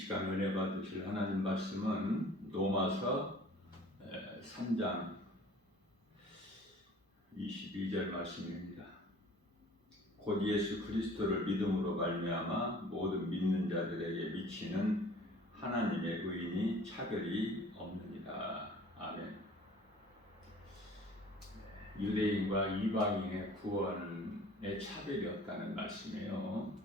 시간 은혜 받으실 하나님 말씀은 로마서 3장 22절 말씀입니다. 곧 예수 그리스도를 믿음으로 말미암아 모든 믿는 자들에게 미치는 하나님의 의인이 차별이 없느니라. 아멘. 유대인과 이방인의 구원에 차별이 없다는 말씀이에요.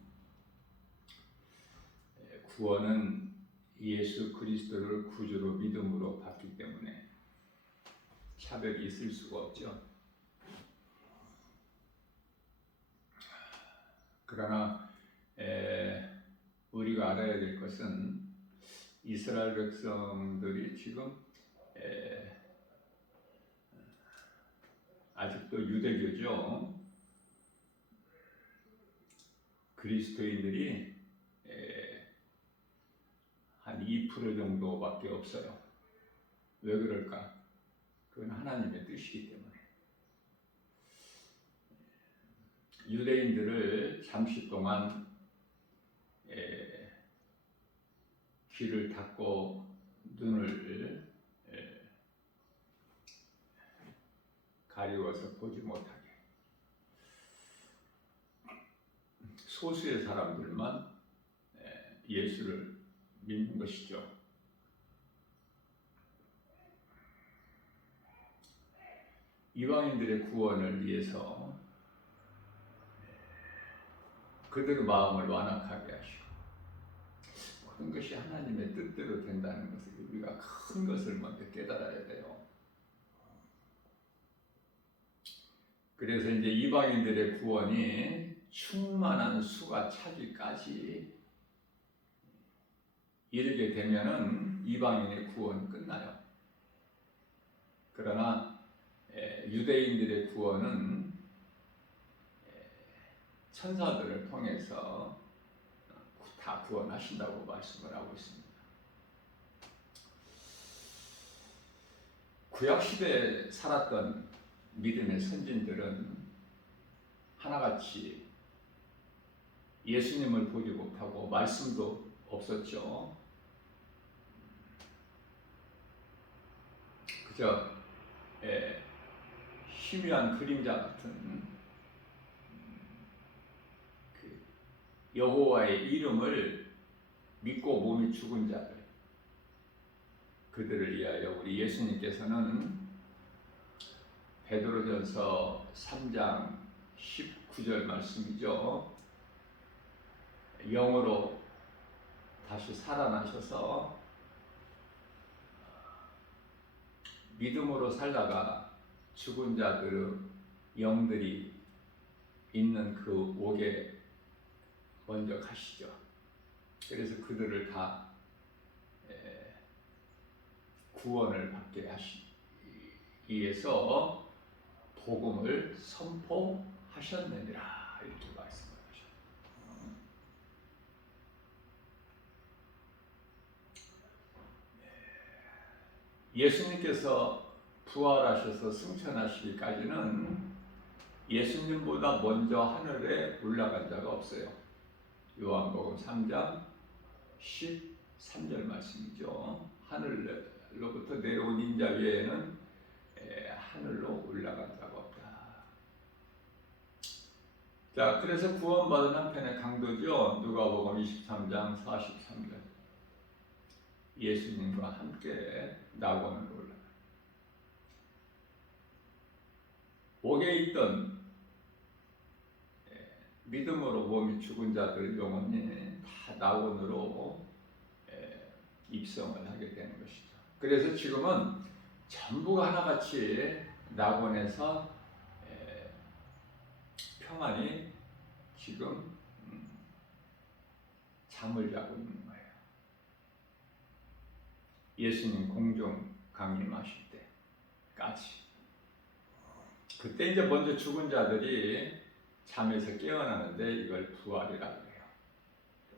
구원은 예수 그리스도를 구주로 믿음으로 받기 때문에 차별이 있을 수가 없죠. 그러나 우리가 알아야 될 것은 이스라엘 백성들이 지금 아직도 유대교죠. 그리스도인들이 한 2% 정도밖에 없어요. 왜 그럴까? 그건 하나님의 뜻이기 때문에. 유대인들을 잠시 동안 귀를 닫고 눈을 가리워서 보지 못하게, 소수의 사람들만 예수를 믿는 것이죠. 이방인들의 구원을 위해서 그들의 마음을 완악하게 하시고 모든 것이 하나님의 뜻대로 된다는 것을 우리가 큰 것을 먼저 깨달아야 돼요. 그래서 이제 이방인들의 구원이 충만한 수가 차기까지 이르게 되면은 이방인의 구원은 끝나요. 그러나 유대인들의 구원은 천사들을 통해서 다 구원하신다고 말씀을 하고 있습니다. 구약시대에 살았던 믿음의 선진들은 하나같이 예수님을 보지 못하고 말씀도 없었죠. 그저 희미한 그림자 같은 여호와의 이름을 믿고 몸이 죽은 자들, 그들을 위하여 우리 예수님께서는 베드로전서 3장 19절 말씀이죠. 영으로 다시 살아나셔서 믿음으로 살다가 죽은 자들의 영들이 있는 그 옥에 먼저 가시죠. 그래서 그들을 다 구원을 받게 하시기 위해서 복음을 선포하셨느니라, 이렇게 말씀하셨죠. 예수님께서 부활하셔서 승천하시기까지는 예수님보다 먼저 하늘에 올라간 자가 없어요. 요한복음 3장 13절 말씀이죠. 하늘로부터 내려온 인자 외에는 하늘로 올라간 자가 없다. 자, 그래서 구원받은 한편의 강도죠. 누가복음 23장 43절. 예수님과 함께 낙원으로 올라가. 옥에 있던 믿음으로 몸이 죽은 자들 영혼이 다 낙원으로 입성을 하게 되는 것이죠. 그래서 지금은 전부가 하나같이 낙원에서 평안히 지금 잠을 자고 있는 거예요. 예수님 공중 강림하실 때까지. 그때 이제 먼저 죽은 자들이 잠에서 깨어나는데 이걸 부활이라고 해요.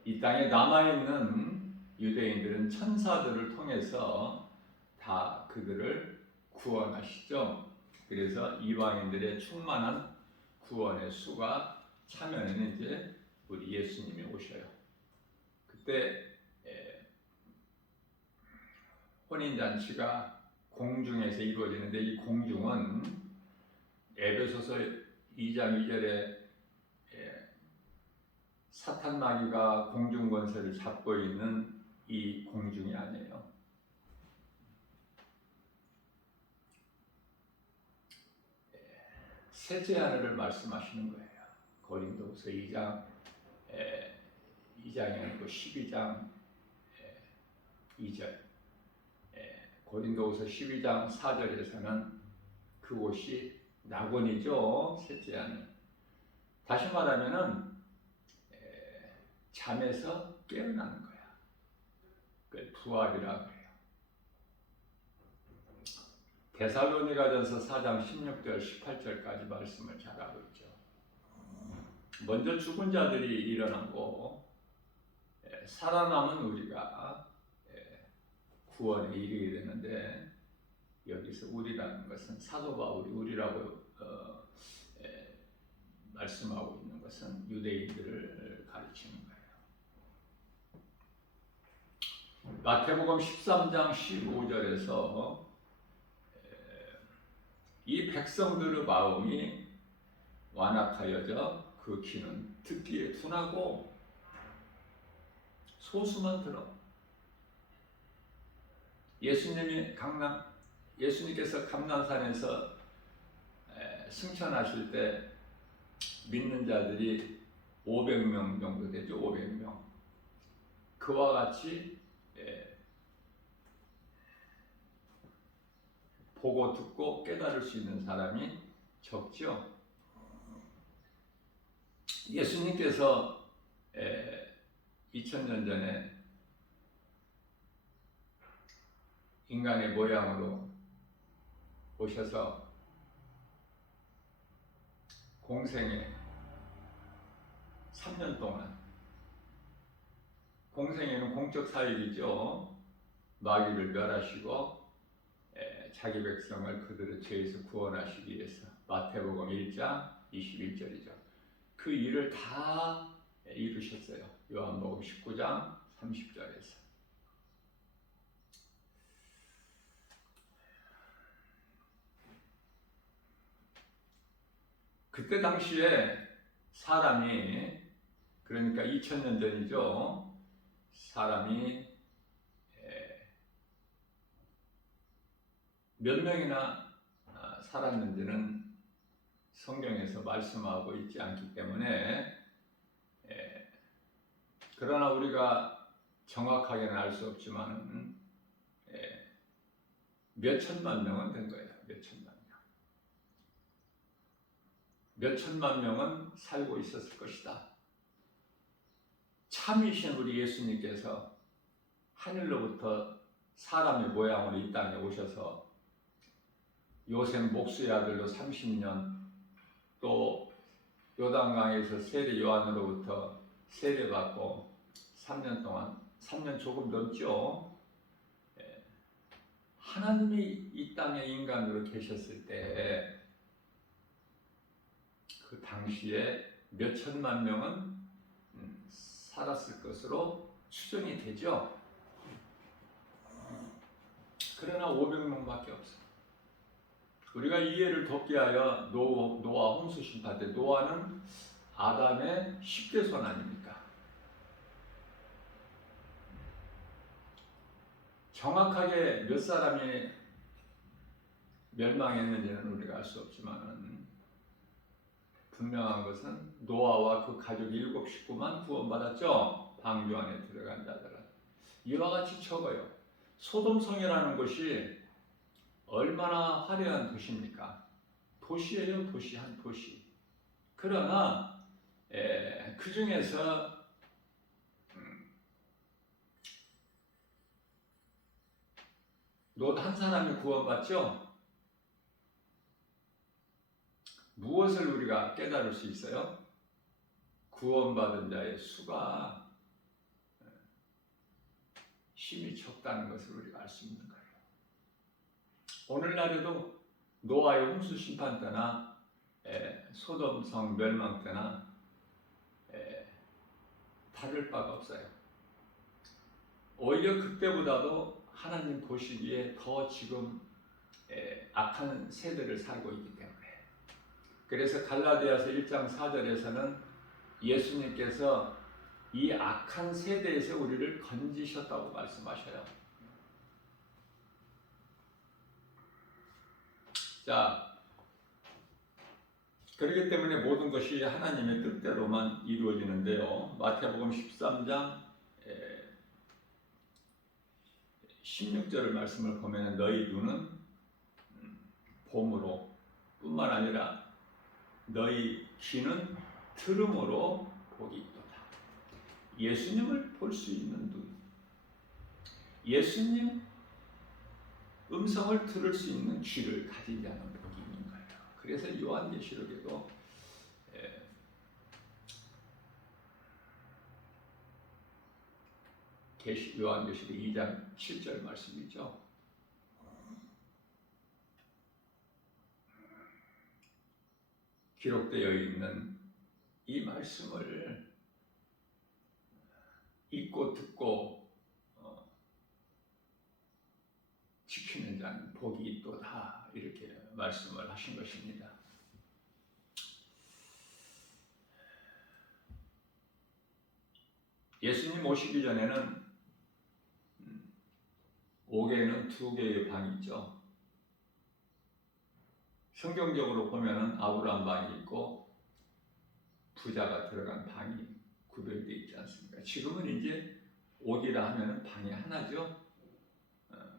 이 땅에 남아있는 유대인들은 천사들을 통해서 다 그들을 구원하시죠. 그래서 이방인들의 충만한 구원의 수가 차면에는 이제 우리 예수님이 오셔요. 그때 혼인잔치가 공중에서 이루어지는데, 이 공중은 에베소서 2장 2절에 사탄 마귀가 공중 권세를 잡고 있는 이 공중이 아니에요. 셋째 하늘을 말씀하시는 거예요. 고린도후서 2장 2장이 아니고 12장 2절, 고린도후서 12장 4절에서는 그곳이 낙원이죠. 셋째 하늘. 다시 말하면은 잠에서 깨어나는 거야. 그 부활이라고 해요. 데살로니가전서 4장 16절 18절까지 말씀을 잘 하고 있죠. 먼저 죽은 자들이 일어나고 살아남은 우리가 구원에 이르게 되는데, 여기서 우리라는 것은 사도 바울이 우리라고 말씀하고 있는 것은 유대인들을 가르치는 거예요. 마태복음 13장 15절에서 이 백성들의 마음이 완악하여져 그 귀는 듣기에 둔하고 소수만 들어. 예수님께서 감람산에서 승천하실 때 믿는 자들이 500명 정도 되죠. 500명. 그와 같이 보고 듣고 깨달을 수 있는 사람이 적죠. 예수님께서 2000년 전에 인간의 모양으로 오셔서 공생에 3년 동안, 공생에는 공적 사역이죠. 마귀를 멸하시고 자기 백성을 그들의 죄에서 구원하시기 위해서, 마태복음 1장 21절이죠. 그 일을 다 이루셨어요. 요한복음 19장 30절에서. 그때 당시에 사람이, 그러니까 2000년 전이죠. 사람이 몇 명이나 살았는지는 성경에서 말씀하고 있지 않기 때문에, 그러나 우리가 정확하게는 알 수 없지만 몇 천만 명은 된 거예요. 몇 천만 명. 몇 천만 명은 살고 있었을 것이다. 참이신 우리 예수님께서 하늘로부터 사람의 모양으로 이 땅에 오셔서 요셉 목수의 아들로 30년, 또 요단강에서 세례 요한으로부터 세례받고 3년 동안, 3년 조금 넘죠. 하나님이 이 땅에 인간으로 계셨을 때 그 당시에 몇 천만 명은 살았을 것으로 추정이 되죠. 그러나 500명밖에 없어요. 우리가 이해를 돕게 하여 노아 홍수 심판 때, 노아는 아담의 10대 손 아닙니까? 정확하게 몇 사람이 멸망했는지는 우리가 알 수 없지만 분명한 것은 노아와 그 가족 7 식구만 구원받았죠. 방주 안에 들어간 자들은. 이와 같이 적어요. 소돔성이라는 곳이 얼마나 화려한 도시입니까? 도시예요. 도시, 한 도시. 그러나 그 중에서 롯 한 사람이 구원받죠. 무엇을 우리가 깨달을 수 있어요? 구원받은 자의 수가 심히 적다는 것을 우리가 알 수 있는 거예요. 오늘날에도 노아의 홍수 심판 때나 소돔성 멸망 때나 다를 바가 없어요. 오히려 그때보다도 하나님 보시기에 더 지금 악한 세대를 살고 있기 때문에. 그래서 갈라디아서 1장 4절에서는 예수님께서 이 악한 세대에서 우리를 건지셨다고 말씀하셔요. 자, 그렇기 때문에 모든 것이 하나님의 뜻대로만 이루어지는데요. 마태복음 13장 16절의 말씀을 보면 너희 눈은 봄으로 뿐만 아니라 너희 귀는 들음으로 복이 있도다. 예수님을 볼 수 있는 눈, 예수님 음성을 들을 수 있는 귀를 가지지 않은 복이 있는 거예요. 그래서 요한계시록에도 요한계시록 2장 7절 말씀이죠. 기록되어 있는 이 말씀을 읽고 듣고 지키는 자는 복이 있도다, 이렇게 말씀을 하신 것입니다. 예수님 오시기 전에는 옥에는 2개의 방이 있죠. 성경적으로 보면은 아브라함 방이 있고 부자가 들어간 방이 구별되어 있지 않습니까? 지금은 이제 옥이라 하면은 방이 하나죠.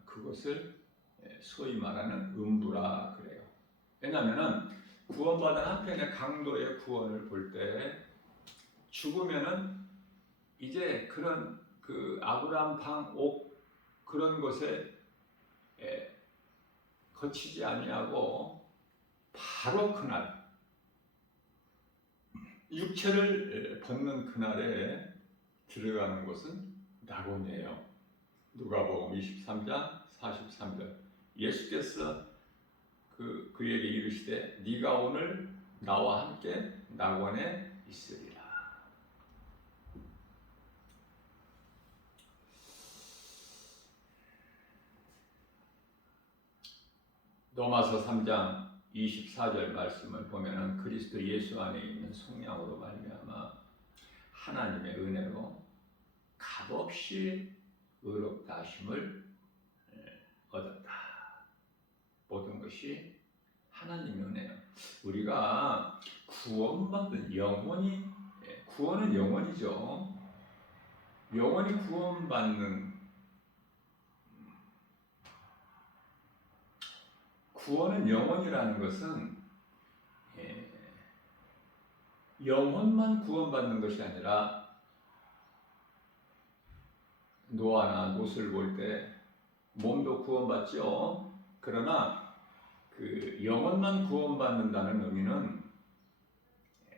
그것을 소위 말하는 음부라 그래요. 왜냐하면은 구원받은 한편의 강도의 구원을 볼 때 죽으면은 이제 그런 그 아브라함 방, 옥 그런 곳에 거치지 아니하고 바로 그날 육체를 벗는 그날에 들어가는 곳은 낙원이에요. 누가복음 23장 43절 예수께서 그에게 이르시되 네가 오늘 나와 함께 낙원에 있으리라. 로마서 3장 24절 말씀을 보면은 그리스도 예수 안에 있는 속량으로 말미암아 하나님의 은혜로 값없이 의롭다 하심을 얻었다. 모든 것이 하나님의 은혜예요. 우리가 구원받은 영혼이, 구원은 영혼이죠. 영혼이 구원받는, 구원은 영혼이라는 것은 영혼만 구원받는 것이 아니라 노아나 롯을 볼 때 몸도 구원받죠. 그러나 그 영혼만 구원받는다는 의미는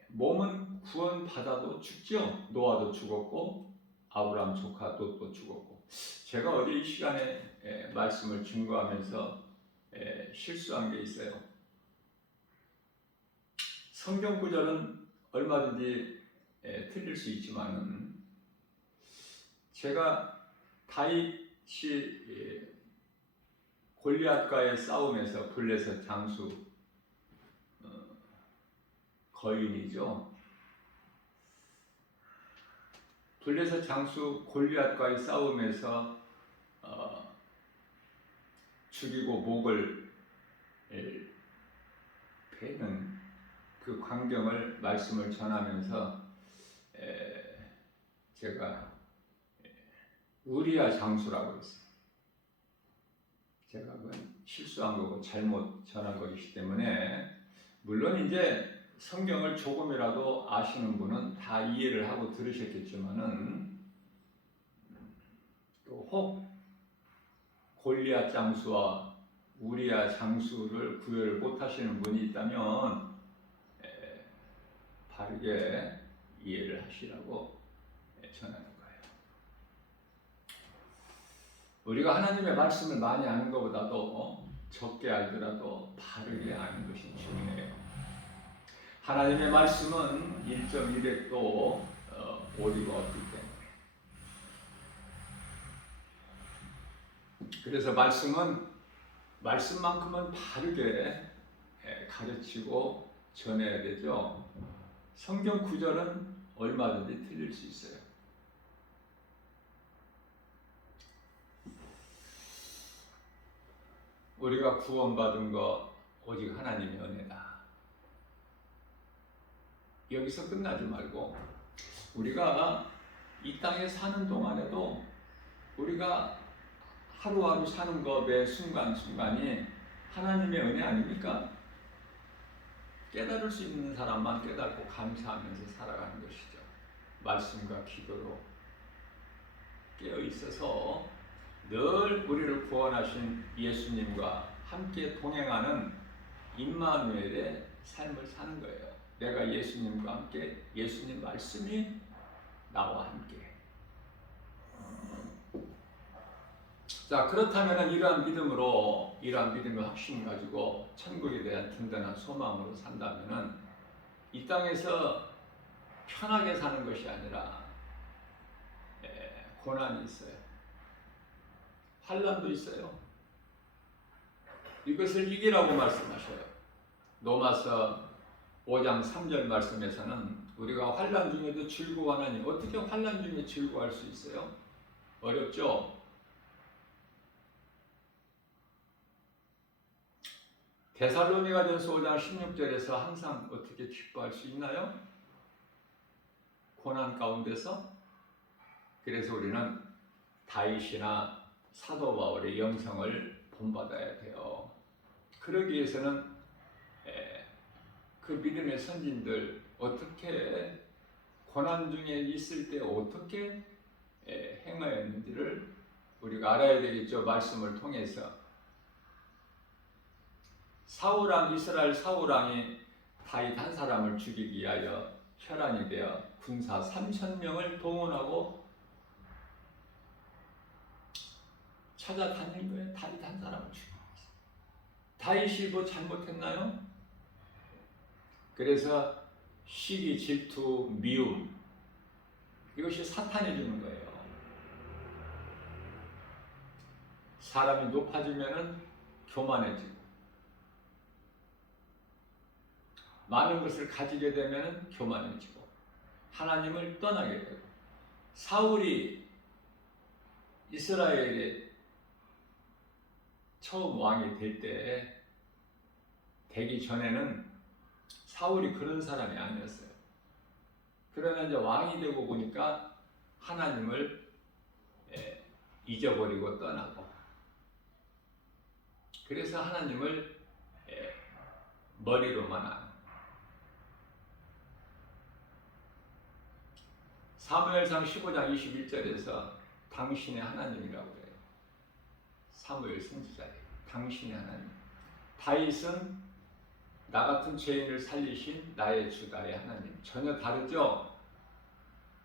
몸은 구원받아도 죽죠. 노아도 죽었고 아브라함 조카 롯도 죽었고. 제가 어제 이 시간에 말씀을 증거하면서 실수한 게 있어요. 성경 구절은 얼마든지 틀릴 수 있지만은 제가 다윗이 골리앗과의 싸움에서 블레셋 장수 거인이죠. 블레셋 장수 골리앗과의 싸움에서 죽이고 목을 베는 그 광경을 말씀을 전하면서 제가 우리야 장수라고 했어요. 제가 그건 실수한 거고 잘못 전한 것이기 때문에 물론 이제 성경을 조금이라도 아시는 분은 다 이해를 하고 들으셨겠지만은 또 혹 골리앗 장수와 우리야 장수를 구별을 못하시는 분이 있다면 바르게 이해를 하시라고 전하는 거예요. 우리가 하나님의 말씀을 많이 아는 것보다도 적게 알더라도 바르게 아는 것이 중요해요. 하나님의 말씀은 1.1획도 오류가 없기 때문에 그래서 말씀만큼은 바르게 가르치고 전해야 되죠. 성경 구절은 얼마든지 틀릴 수 있어요. 우리가 구원받은 거 오직 하나님의 은혜다. 여기서 끝나지 말고 우리가 이 땅에 사는 동안에도 우리가 하루하루 사는 것 매 순간순간이 하나님의 은혜 아닙니까? 깨달을 수 있는 사람만 깨닫고 감사하면서 살아가는 것이죠. 말씀과 기도로 깨어 있어서 늘 우리를 구원하신 예수님과 함께 동행하는 임마누엘의 삶을 사는 거예요. 내가 예수님과 함께, 예수님 말씀이 나와 함께. 자, 그렇다면 이러한 믿음의 확신 가지고 천국에 대한 든든한 소망으로 산다면은 이 땅에서 편하게 사는 것이 아니라 고난이 있어요. 환난도 있어요. 이것을 이기라고 말씀하셔요. 로마서 5장 3절 말씀에서는 우리가 환난 중에도 즐거워하니 어떻게 환난 중에 즐거워할 수 있어요? 어렵죠? 데살로니가전서 5장 16절에서 항상 어떻게 기뻐할 수 있나요? 고난 가운데서. 그래서 우리는 다윗이나 사도 바울의 영성을 본받아야 돼요. 그러기 위해서는 그 믿음의 선진들 어떻게 고난 중에 있을 때 어떻게 행하였는지를 우리가 알아야 되겠죠. 말씀을 통해서. 이스라엘 사울왕이 다윗 한 사람을 죽이기 위하여 혈안이 되어 군사 3,000명을 동원하고 찾아다닌 거예요. 다윗 한 사람을 죽이기 위해서. 다윗이 뭐 잘못했나요? 그래서 시기, 질투, 미움, 이것이 사탄이 주는 거예요. 사람이 높아지면은 교만해지고, 많은 것을 가지게 되면 교만해지고, 하나님을 떠나게 되고. 사울이 이스라엘의 처음 왕이 되기 전에는 사울이 그런 사람이 아니었어요. 그러나 이제 왕이 되고 보니까 하나님을 잊어버리고 떠나고, 그래서 하나님을 머리로만 아는. 사무엘상 15장 21절에서 당신의 하나님이라고 그래요. 사무엘 선지자예요. 당신의 하나님. 다윗은 나 같은 죄인을 살리신 나의 주, 나의 하나님. 전혀 다르죠?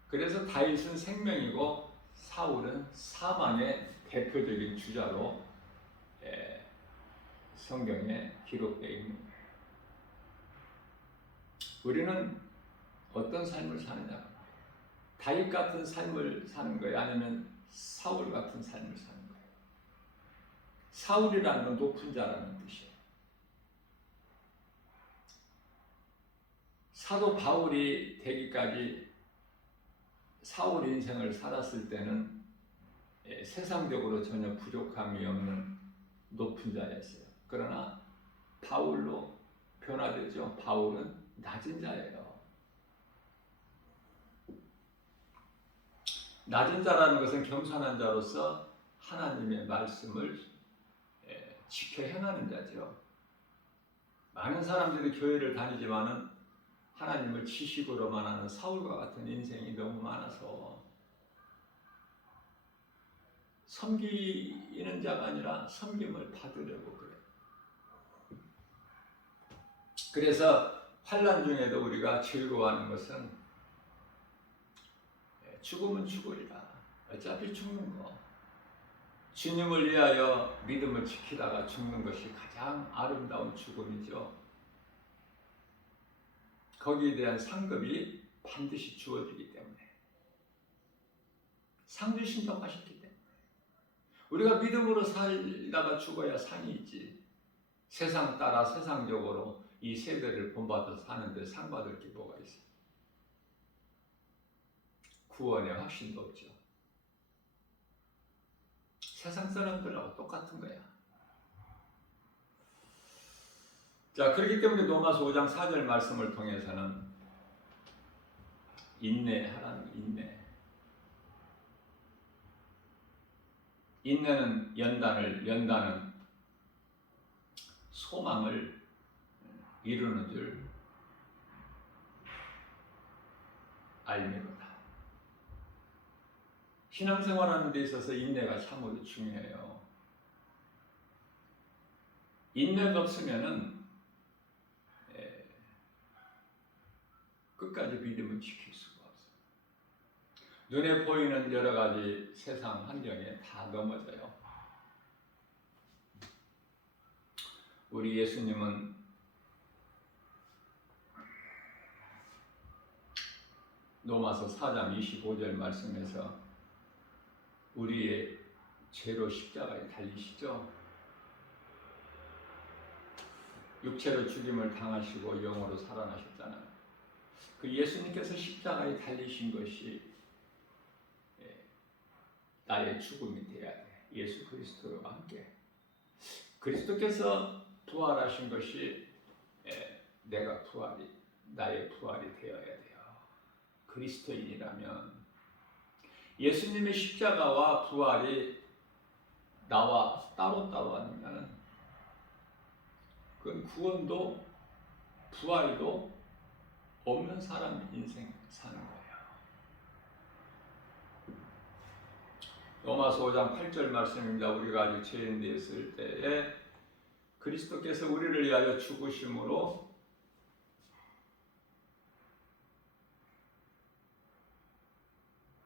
그래서 다윗은 생명이고 사울은 사망의 대표적인 주자로 성경에 기록되어 있는 거예요. 우리는 어떤 삶을 사느냐? 다윗 같은 삶을 사는 거예요? 아니면 사울 같은 삶을 사는 거예요? 사울이라는 건 높은 자라는 뜻이에요. 사도 바울이 되기까지 사울 인생을 살았을 때는 세상적으로 전혀 부족함이 없는 높은 자였어요. 그러나 바울로 변화되죠. 바울은 낮은 자예요. 낮은 자라는 것은 겸손한 자로서 하나님의 말씀을 지켜 행하는 자죠. 많은 사람들이 교회를 다니지만은 하나님을 지식으로만 하는 사울과 같은 인생이 너무 많아서 섬기는 자가 아니라 섬김을 받으려고 그래요. 그래서 환난 중에도 우리가 즐거워하는 것은 죽으면 죽으리라. 어차피 죽는 거. 주님을 위하여 믿음을 지키다가 죽는 것이 가장 아름다운 죽음이죠. 거기에 대한 상급이 반드시 주어지기 때문에. 상 주신다고 하셨기 때문에. 우리가 믿음으로 살다가 죽어야 상이 있지. 세상 따라 세상적으로 이 세대를 본받아서 사는데 상 받을 게 뭐가 있어? 구원의 확신도 없죠. 세상 사람들하고 똑같은 거야. 자, 그렇기 때문에 로마서 5장 4절 말씀을 통해서는 인내하라는 인내. 인내는 연단은 소망을 이루는 줄 알미로다. 신앙생활하는 데 있어서 인내가 참으로 중요해요. 인내가 없으면은 끝까지 믿음을 지킬 수가 없어요. 눈에 보이는 여러 가지 세상 환경에 다 넘어져요. 우리 예수님은 로마서 4장 25절 말씀에서 우리의 죄로 십자가에 달리시죠. 육체로 죽임을 당하시고 영으로 살아나셨잖아요. 그 예수님께서 십자가에 달리신 것이 나의 죽음이 돼야 돼. 예수 그리스도와 함께. 그리스도께서 부활하신 것이 나의 부활이 되어야 돼요. 그리스도인이라면 예수님의 십자가와 부활이 나와 따로따로 아니면 그건 구원도 부활도 없는 사람 인생 사는 거예요. 로마서 5장 8절 말씀입니다. 우리가 아직 죄인 되었을 때에 그리스도께서 우리를 위하여 죽으심으로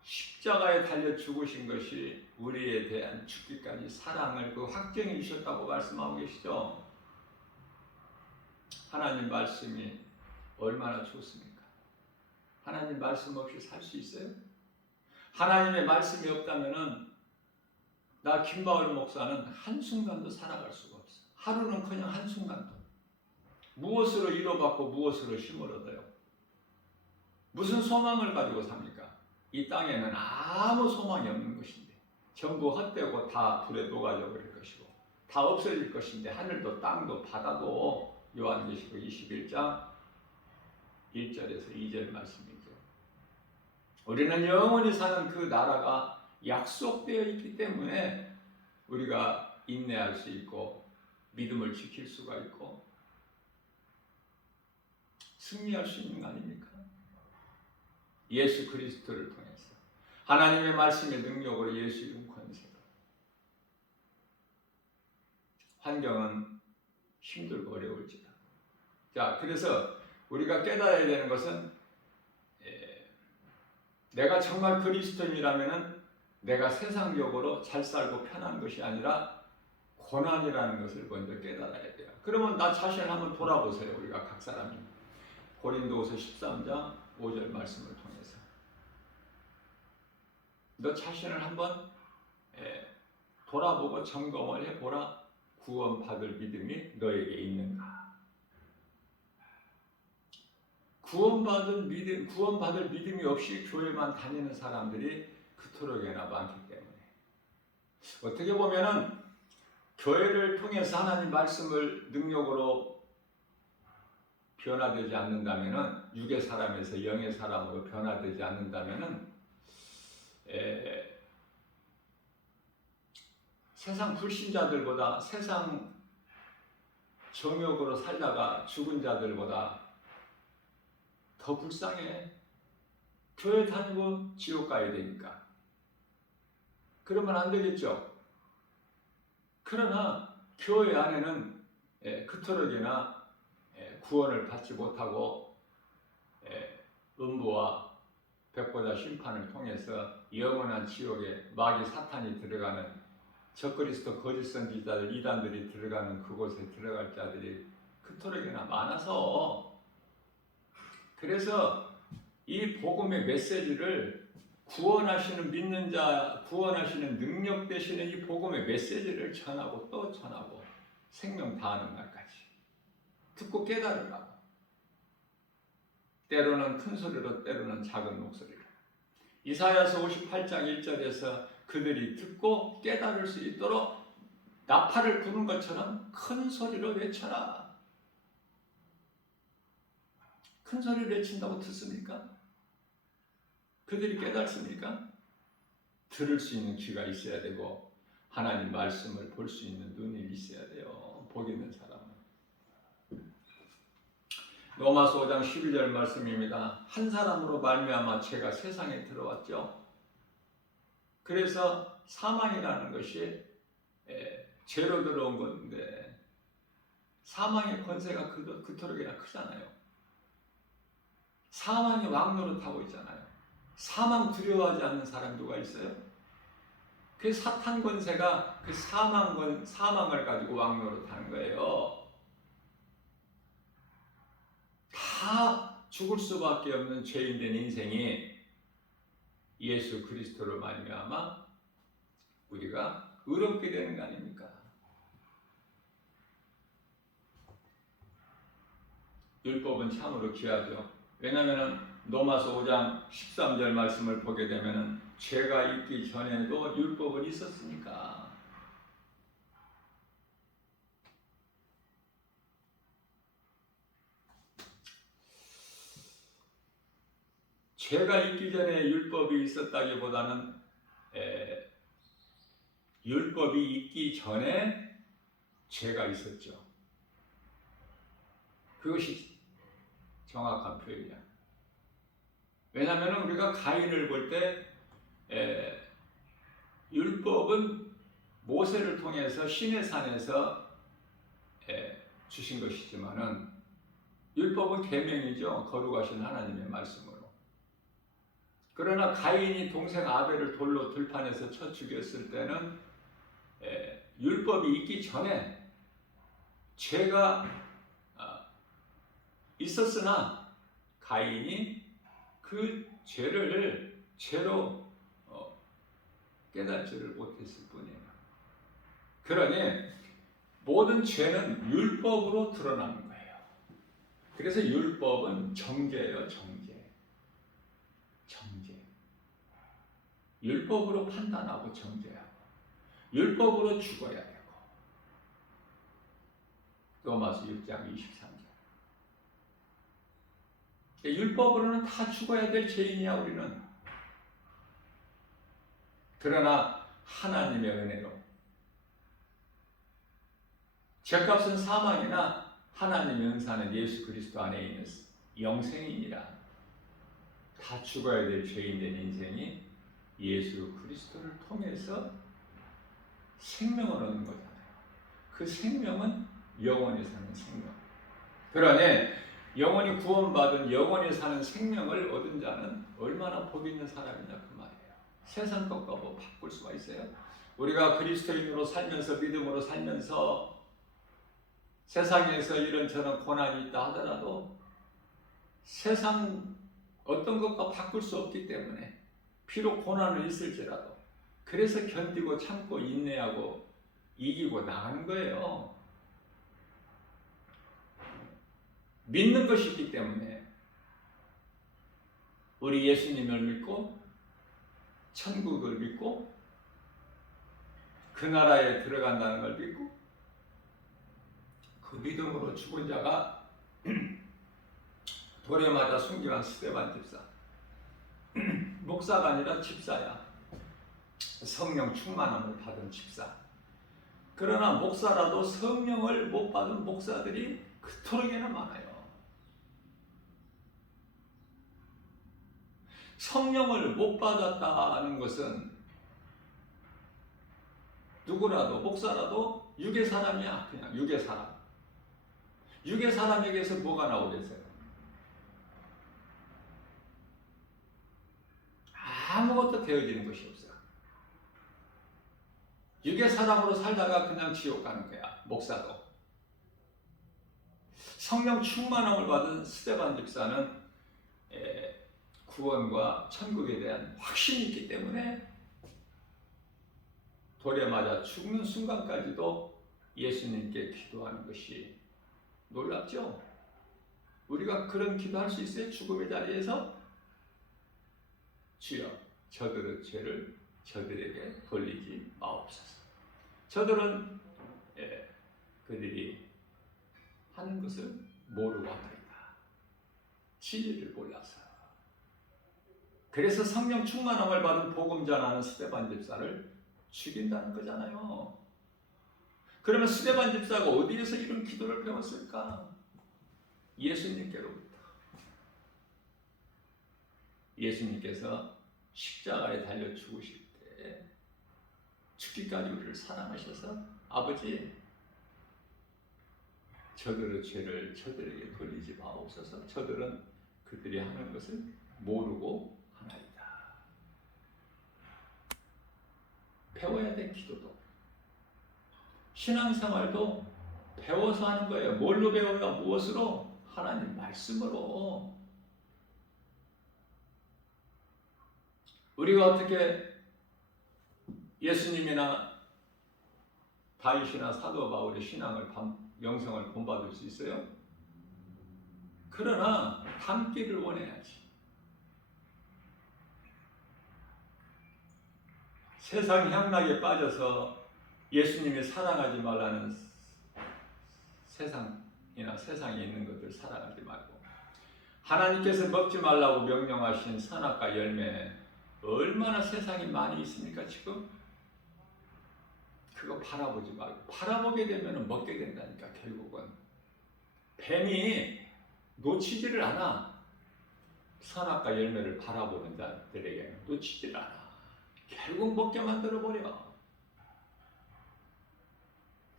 십자가에 달려 죽으신 것이 우리에 대한 죽기까지 사랑을 그 확증해 주셨다고 말씀하고 계시죠. 하나님 말씀이 얼마나 좋습니까? 하나님 말씀 없이 살 수 있어요? 하나님의 말씀이 없다면은 나 김바울 목사는 한순간도 살아갈 수가 없어. 하루는 그냥 한순간도. 무엇으로 이뤄받고 무엇으로 힘을 얻어요? 무슨 소망을 가지고 삽니까? 이 땅에는 아무 소망이 없는 것인데 전부 헛되고 다 불에 녹아져 버릴 것이고 다 없어질 것인데 하늘도 땅도 바다도 요한계시록 21장 1절에서 2절 말씀이죠. 우리는 영원히 사는 그 나라가 약속되어 있기 때문에 우리가 인내할 수 있고 믿음을 지킬 수가 있고 승리할 수 있는 거 아닙니까? 예수 그리스도를 통해서 하나님의 말씀의 능력으로 예수 이름 권세로. 환경은 힘들고 어려울지다. 자, 그래서 우리가 깨달아야 되는 것은 내가 정말 그리스도인이라면은 내가 세상적으로 잘 살고 편한 것이 아니라 고난이라는 것을 먼저 깨달아야 돼요. 그러면 나 자신을 한번 돌아보세요. 우리가 각 사람이. 고린도후서 13장 5절 말씀을 통해서 너 자신을 한번 돌아보고 점검을 해보라. 구원받을 믿음이 너에게 있는가? 구원받을 믿음이 없이 교회만 다니는 사람들이 그토록이나 많기 때문에 어떻게 보면은 교회를 통해서 하나님 말씀을 능력으로 변화되지 않는다면은 육의 사람에서 영의 사람으로 변화되지 않는다면은 세상 불신자들보다 세상 정욕으로 살다가 죽은 자들보다 더 불쌍해. 교회 다니고 지옥 가야 되니까. 그러면 안 되겠죠. 그러나 교회 안에는 그토록이나 구원을 받지 못하고 음부와 백보자 심판을 통해서 영원한 지옥에 마귀 사탄이 들어가는 적그리스도 거짓 선지자들 이단들이 들어가는 그곳에 들어갈 자들이 그토록이나 많아서 그래서 이 복음의 메시지를 구원하시는 믿는 자, 구원하시는 능력 되시는 이 복음의 메시지를 전하고 또 전하고 생명 다하는 날까지 듣고 깨달으라고. 때로는 큰 소리로, 때로는 작은 목소리로. 이사야서 58장 1절에서 그들이 듣고 깨달을 수 있도록 나팔을 부는 것처럼 큰 소리로 외쳐라. 큰 소리를 외친다고 듣습니까? 그들이 깨닫습니까? 들을 수 있는 귀가 있어야 되고 하나님 말씀을 볼 수 있는 눈이 있어야 돼요. 복 있는 사람은. 로마서 5장 12절 말씀입니다. 한 사람으로 말미암아 죄가 세상에 들어왔죠. 그래서 사망이라는 것이 죄로 들어온 건데 사망의 권세가 그토록이나 크잖아요. 사망이 왕노릇하고 있잖아요. 사망 두려워하지 않는 사람 누가 있어요? 그 사탄 권세가 그 사망을 가지고 왕노릇하는 거예요. 다 죽을 수밖에 없는 죄인된 인생이 예수 그리스도로 말미암아 우리가 의롭게 되는 거 아닙니까? 율법은 참으로 귀하죠. 왜냐하면 로마서 5장 13절 말씀을 보게 되면 죄가 있기 전에도 율법은 있었으니까. 죄가 있기 전에 율법이 있었다기보다는 율법이 있기 전에 죄가 있었죠. 그것이 정확한 표현이야. 왜냐하면 우리가 가인을 볼 때 율법은 모세를 통해서 시내산에서 주신 것이지만은 율법은 계명이죠. 거룩하신 하나님의 말씀으로. 그러나 가인이 동생 아벨을 돌로 들판에서 쳐 죽였을 때는 율법이 있기 전에 죄가 있었으나 가인이 그 죄를 죄로 깨닫지를 못했을 뿐이에요. 그러니 모든 죄는 율법으로 드러나는 거예요. 그래서 율법은 정죄예요. 정죄. 율법으로 판단하고 정죄하고 율법으로 죽어야 되고. 로마서 6장 23절. 율법으로는 다 죽어야 될 죄인이야 우리는. 그러나 하나님의 은혜로 죄값은 사망이나 하나님의 은사는 예수 그리스도 안에 있는 영생이니라. 다 죽어야 될 죄인된 인생이 예수 그리스도를 통해서 생명을 얻는 거잖아요. 그 생명은 영원히 사는 생명. 그러니 영원히 구원받은 영원히 사는 생명을 얻은 자는 얼마나 복 있는 사람이냐 그 말이에요. 세상 것과 뭐 바꿀 수가 있어요? 우리가 그리스도인으로 살면서 믿음으로 살면서 세상에서 이런저런 고난이 있다 하더라도 세상 어떤 것과 바꿀 수 없기 때문에 비록 고난은 있을지라도 그래서 견디고 참고 인내하고 이기고 나가는 거예요. 믿는 것이 있기 때문에 우리 예수님을 믿고 천국을 믿고 그 나라에 들어간다는 걸 믿고 그 믿음으로 죽은 자가 돌에 맞아 순교한 스데반 집사. 목사가 아니라 집사야. 성령 충만함을 받은 집사. 그러나 목사라도 성령을 못 받은 목사들이 그토록이나 많아요. 성령을 못 받았다는 것은 누구라도 목사라도 육의 사람이야. 그냥 육의 사람. 육의 사람에게서 뭐가 나오겠어요? 아무것도 되어지는 것이 없어. 육의 사람으로 살다가 그냥 지옥 가는 거야. 목사도. 성령 충만함을 받은 스데반 집사는 구원과 천국에 대한 확신이 있기 때문에 돌에 맞아 죽는 순간까지도 예수님께 기도하는 것이 놀랍죠? 우리가 그런 기도할 수 있어요? 죽음의 자리에서 주여 저들의 죄를 저들에게 돌리지 마옵소서. 저들은 그들이 하는 것을 모르고 하나이다. 진리를 몰라서. 그래서 성령 충만함을 받은 복음 전하는 스데반 집사를 죽인다는 거잖아요. 그러면 스데반 집사가 어디에서 이런 기도를 배웠을까? 예수님께로부터. 예수님께서 십자가에 달려 죽으실 때 죽기까지 우리를 사랑하셔서 아버지 저들의 죄를 저들에게 돌리지 마옵소서. 저들은 그들이 하는 것을 모르고 하나이다. 배워야 될 기도도 신앙생활도 배워서 하는 거예요. 뭘로 배워요? 무엇으로? 하나님 말씀으로. 우리가 어떻게 예수님이나 다윗이나 사도 바울의 신앙을 영성을 본받을 수 있어요? 그러나 닮기를 원해야지. 세상 향락에 빠져서 예수님이 사랑하지 말라는 세상이나 세상에 있는 것들 사랑하지 말고 하나님께서 먹지 말라고 명령하신 선악과 열매 얼마나 세상에 많이 있습니까 지금? 그거 바라보지 말고 바라보게 되면 먹게 된다니까. 결국은 뱀이 놓치지를 않아. 선악과 열매를 바라보는 자들에게 놓치지를 않아. 결국 먹게 만들어버려.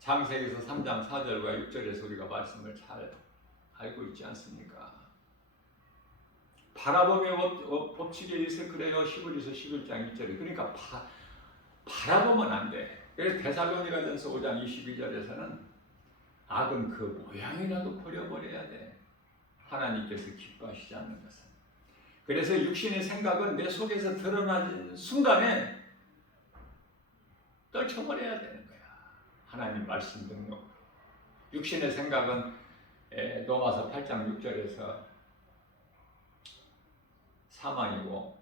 창세기서 3장 4절과 6절에서 우리가 말씀을 잘 알고 있지 않습니까? 바라봄의 법칙에 의해서 그래요. 히브리서 11장 2절에. 그러니까 바라보면 안 돼. 그래서 데살로니가전서 5장 22절에서는 악은 그 모양이라도 버려버려야 돼. 하나님께서 기뻐하시지 않는 것은. 그래서 육신의 생각은 내 속에서 드러나는 순간에 떨쳐버려야 되는 거야. 하나님 말씀 등록. 육신의 생각은 로마서 8장 6절에서 사망이고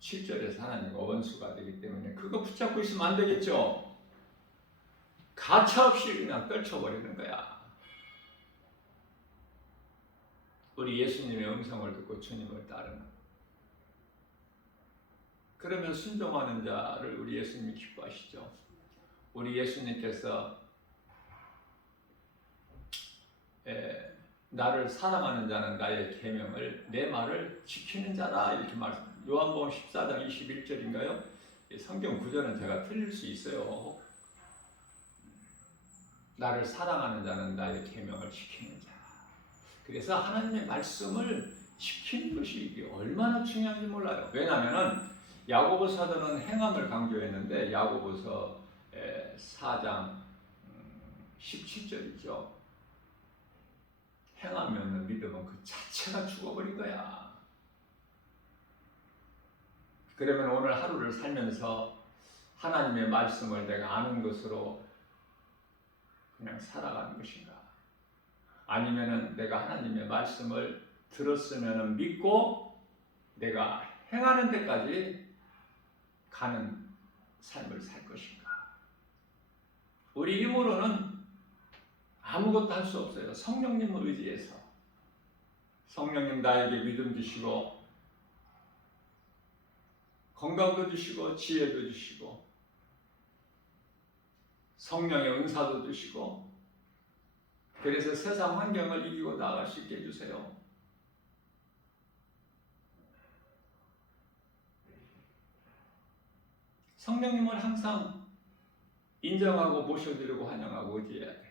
7절에서 하나님과 원수가 되기 때문에 그거 붙잡고 있으면 안 되겠죠. 가차없이 그냥 떨쳐버리는 거야. 우리 예수님의 음성을 듣고 주님을 따르는. 그러면 순종하는 자를 우리 예수님이 기뻐하시죠. 우리 예수님께서 나를 사랑하는 자는 나의 계명을 내 말을 지키는 자라 이렇게 말씀. 요한복음 14장 21절인가요? 성경 구절은 제가 틀릴 수 있어요. 나를 사랑하는 자는 나의 계명을 지키는 자. 그래서 하나님의 말씀을 지키는 것이 이게 얼마나 중요한지 몰라요. 왜냐하면 야고보 사도는 행함을 강조했는데 야고보서 4장 17절이죠. 행함이 없는 믿음은 그 자체가 죽어버린 거야. 그러면 오늘 하루를 살면서 하나님의 말씀을 내가 아는 것으로 그냥 살아가는 것인가? 아니면은 내가 하나님의 말씀을 들었으면 믿고 내가 행하는 데까지 가는 삶을 살 것인가? 우리 힘으로는 아무것도 할 수 없어요. 성령님을 의지해서. 성령님 나에게 믿음 주시고 건강도 주시고 지혜도 주시고 성령의 은사도 주시고 그래서 세상 환경을 이기고 나아갈 수 있게 해주세요. 성령님을 항상 인정하고 모셔드리고 환영하고 의지해야 돼.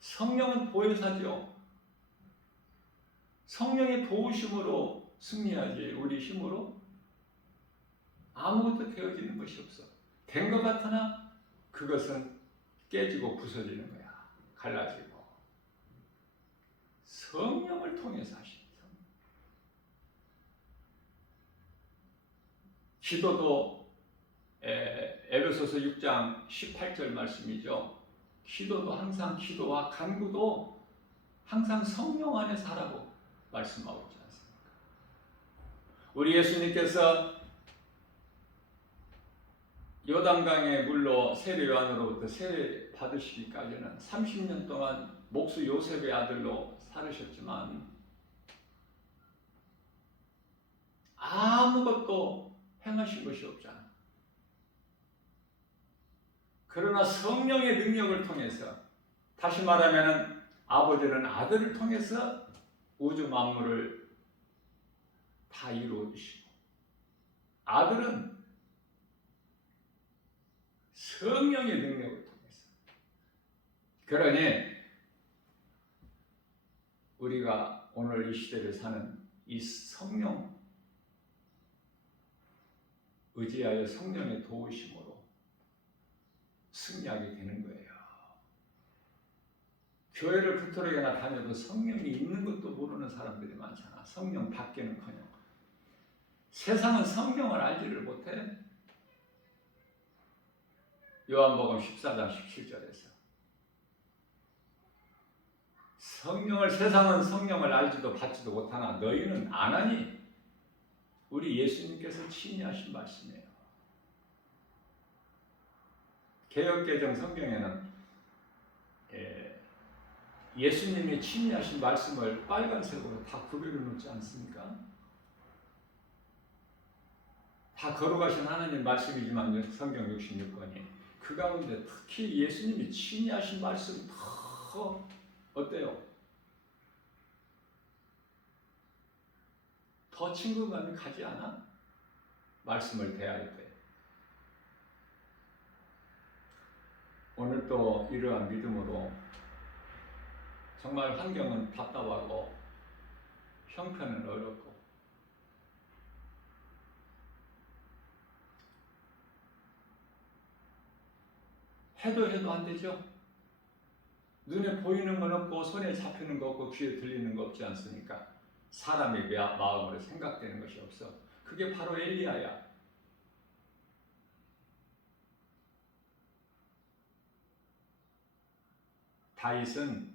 성령은 보혜사죠. 성령의 도우심으로 승리하지 우리 힘으로 아무것도 되어지는 것이 없어. 된 것 같으나 그것은 깨지고 부서지는 거야. 갈라지고. 성령을 통해서 하신 기도도 에베소서 6장 18절 말씀이죠. 기도도 항상 기도와 간구도 항상 성령 안에서 하라고 말씀하고 있지 않습니까? 우리 예수님께서 요단강의 물로 세례 요한으로부터 세례 받으시기까지는 30년 동안 목수 요셉의 아들로 살으셨지만 아무것도 행하신 것이 없잖아. 그러나 성령의 능력을 통해서, 다시 말하면 아버지는 아들을 통해서 우주 만물을 다 이루어 주시고, 아들은 성령의 능력을 통해서. 그러니 우리가 오늘 이 시대를 사는 이 성령, 의지하여 성령의 도우심으로 승리하게 되는 거예요. 교회를 그토록이나 다녀도 성령이 있는 것도 모르는 사람들이 많잖아. 성령 밖에는커녕. 세상은 성령을 알지를 못해. 요한복음 14장 17절에서 세상은 성령을 알지도 받지도 못하나 너희는 아나니, 우리 예수님께서 친히하신 말씀이에요. 개역개정 성경에는 예수님이 친히하신 말씀을 빨간색으로 다 구별해 놓지 않습니까? 다 걸어가신 하나님 말씀이지만 성경 66권이 그 가운데 특히 예수님이 친히하신 말씀 더 어때요? 더 친근감이 가지 않아? 말씀을 대할 때. 오늘 또 이러한 믿음으로 정말 환경은 답답하고 형편은 어렵고 해도 안 되죠. 눈에 보이는 건 없고 손에 잡히는 거 없고 귀에 들리는 거 없지 않습니까? 사람의 마음으로 생각되는 것이 없어. 그게 바로 엘리야야. 다윗은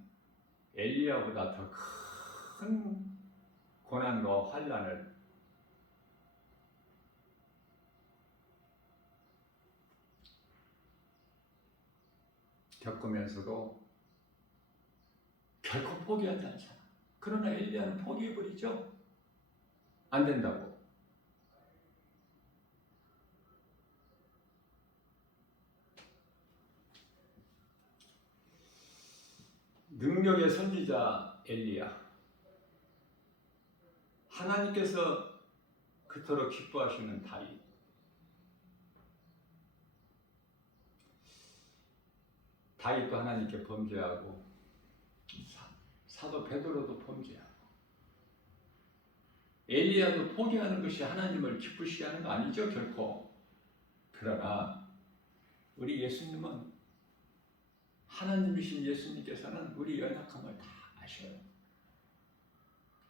엘리야보다 더 큰 고난과 환난을 겪으면서도 결코 포기하지 않잖아. 그러나 엘리야는 포기해버리죠. 안 된다고. 능력의 선지자 엘리야. 하나님께서 그토록 기뻐하시는 다윗. 다윗도 하나님께 범죄하고 사도 베드로도 범죄하고 엘리야도 포기하는 것이 하나님을 기쁘시게 하는 거 아니죠, 결코. 그러나 우리 예수님은, 하나님이신 예수님께서는 우리 연약함을 다 아셔요.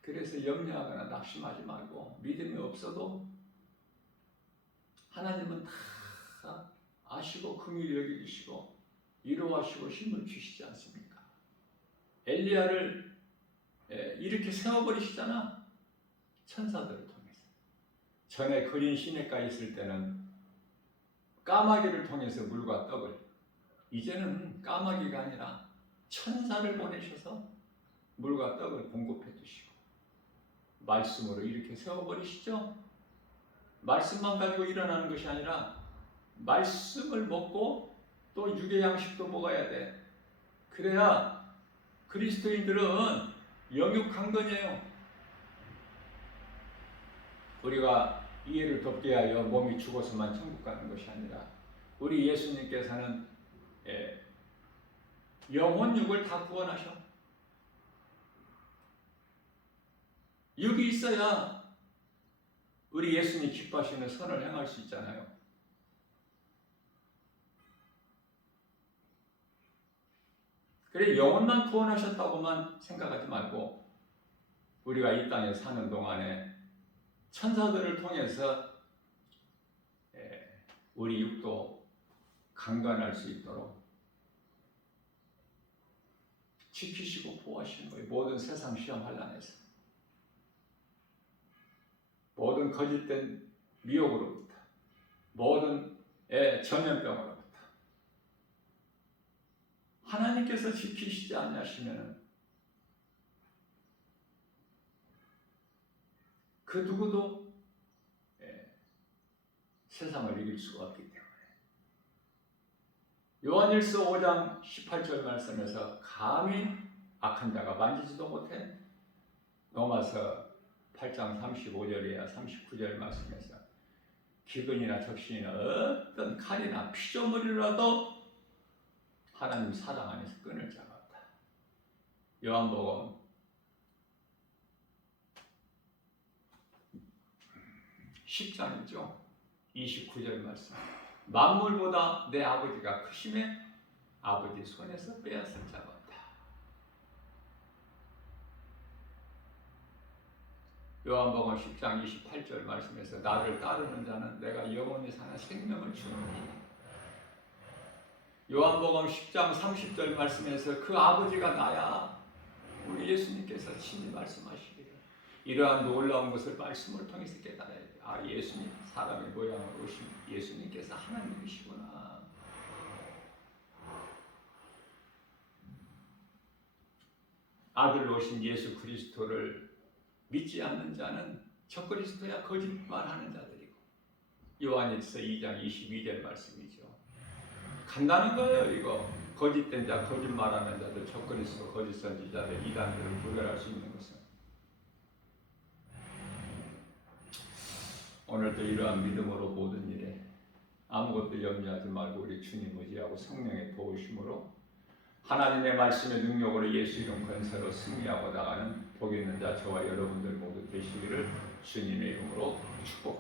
그래서 염려하거나 낙심하지 말고 믿음이 없어도 하나님은 다 아시고 긍휼히 여기시고 위로하시고 힘을 주시지 않습니까? 엘리야를 이렇게 세워버리시잖아. 천사들을 통해서. 전에 그린 시내가에 있을 때는 까마귀를 통해서 물과 떡을, 이제는 까마귀가 아니라 천사를 보내셔서 물과 떡을 공급해 주시고 말씀으로 이렇게 세워버리시죠. 말씀만 가지고 일어나는 것이 아니라 말씀을 먹고 또 육의 양식도 먹어야 돼. 그래야 그리스도인들은 영육강건이에요. 우리가 이해를 돕게 하여 몸이 죽어서만 천국 가는 것이 아니라 우리 예수님께서는 영혼 육을 다 구원하셔. 육이 있어야 우리 예수님 기뻐하시는 선을 행할 수 있잖아요. 그래, 영혼만 구원하셨다고만 생각하지 말고 우리가 이 땅에 사는 동안에 천사들을 통해서 우리 육도 강건할 수 있도록 지키시고 보호하시는 거예요. 모든 세상 시험 환난에서, 모든 거짓된 미혹으로부터, 모든 전염병으로부터 하나님께서 지키시지 않으시면 그 누구도 세상을 이길 수가 없기 때문에 요한일서 5장 18절 말씀에서 감히 악한 자가 만지지도 못해, 로마서 8장 35절이야 39절 말씀에서 기근이나 적신이나 어떤 칼이나 피조물이라도 하나님 사랑 안에서 끊을 자가 없다. 요한복음 10장이죠. 29절 말씀. 만물보다 내 아버지가 크심에 아버지 손에서 빼앗을 자가 없다. 요한복음 10장 28절 말씀에서 나를 따르는 자는 내가 영원히 사는 생명을 주노니. 요한복음 10장 30절 말씀에서 그 아버지가 나야. 우리 예수님께서 친히 말씀하시기를 이러한 놀라운 것을 말씀을 통해서 깨달아야 돼. 아, 예수님 사람의 모양으로 오신 예수님께서 하나님이시구나. 아들로 오신 예수 그리스도를 믿지 않는 자는 적그리스도야 거짓말하는 자들이고, 요한일서 2장 22절 말씀이죠. 간단한 거예요. 이거 거짓된 자, 거짓말하는 자들, 적그리스도, 거짓 선지자들, 이단들을 구별할 수 있는 것은 오늘도 이러한 믿음으로 모든 일에 아무것도 염려하지 말고 우리 주님 의지하고 성령의 도우심으로 하나님의 말씀의 능력으로 예수 이름 권세로 승리하고 나가는 복 있는 자 저와 여러분들 모두 되시기를 주님의 이름으로 축복합니다.